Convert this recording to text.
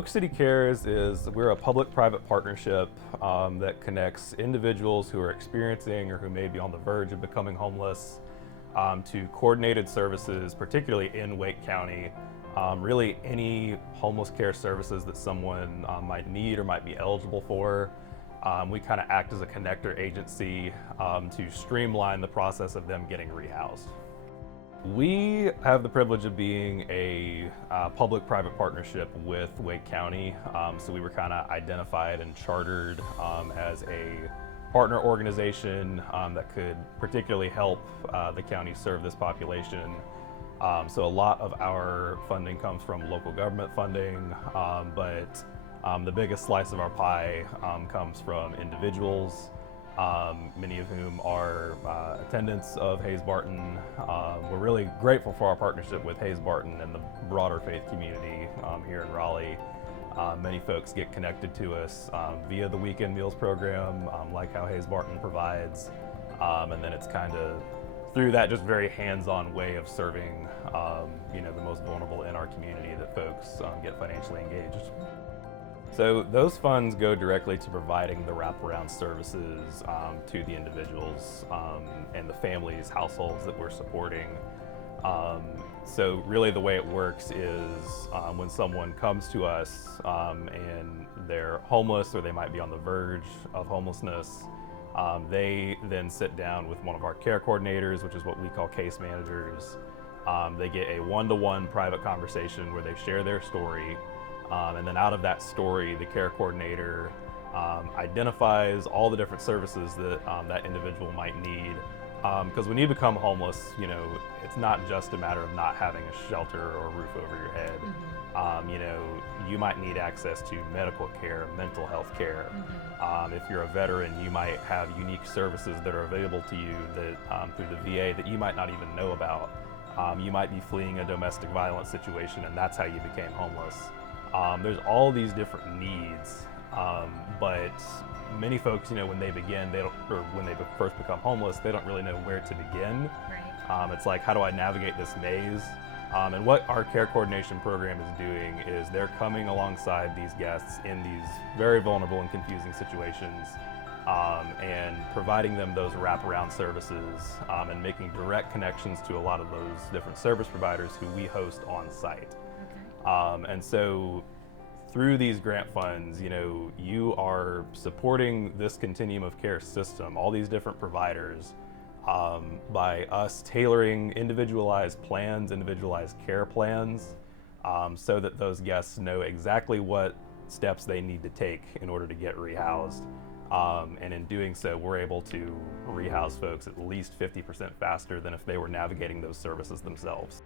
Oak City Cares we're a public-private partnership that connects individuals who are experiencing or who may be on the verge of becoming homeless to coordinated services, particularly in Wake County. Really any homeless care services that someone might need or might be eligible for. We kind of act as a connector agency to streamline the process of them getting rehoused. We have the privilege of being a public-private partnership with Wake County. So we were kind of identified and chartered as a partner organization that could particularly help the county serve this population. So a lot of our funding comes from local government funding, but the biggest slice of our pie comes from individuals, many of whom are attendants of Hayes Barton. We're really grateful for our partnership with Hayes Barton and the broader faith community here in Raleigh. Many folks get connected to us via the Weekend Meals program, like how Hayes Barton provides. And then it's kind of through that just very hands-on way of serving the most vulnerable in our community that folks get financially engaged. So those funds go directly to providing the wraparound services to the individuals and the families, households that we're supporting. So really the way it works is when someone comes to us and they're homeless or they might be on the verge of homelessness, they then sit down with one of our care coordinators, which is what we call case managers. They get a one-to-one private conversation where they share their story. And then out of that story, the care coordinator identifies all the different services that that individual might need. Because when you become homeless, it's not just a matter of not having a shelter or a roof over your head. You might need access to medical care, mental health care. If you're a veteran, you might have unique services that are available to you that through the VA that you might not even know about. You might be fleeing a domestic violence situation, and that's how you became homeless. There's all these different needs, but many folks, when they begin, when they first become homeless, they don't really know where to begin. Right. It's like, how do I navigate this maze? And what our care coordination program is doing is they're coming alongside these guests in these very vulnerable and confusing situations and providing them those wraparound services and making direct connections to a lot of those different service providers who we host on site. And so through these grant funds, you are supporting this continuum of care system, all these different providers, by us tailoring individualized plans, individualized care plans, so that those guests know exactly what steps they need to take in order to get rehoused. And in doing so, we're able to rehouse folks at least 50% faster than if they were navigating those services themselves.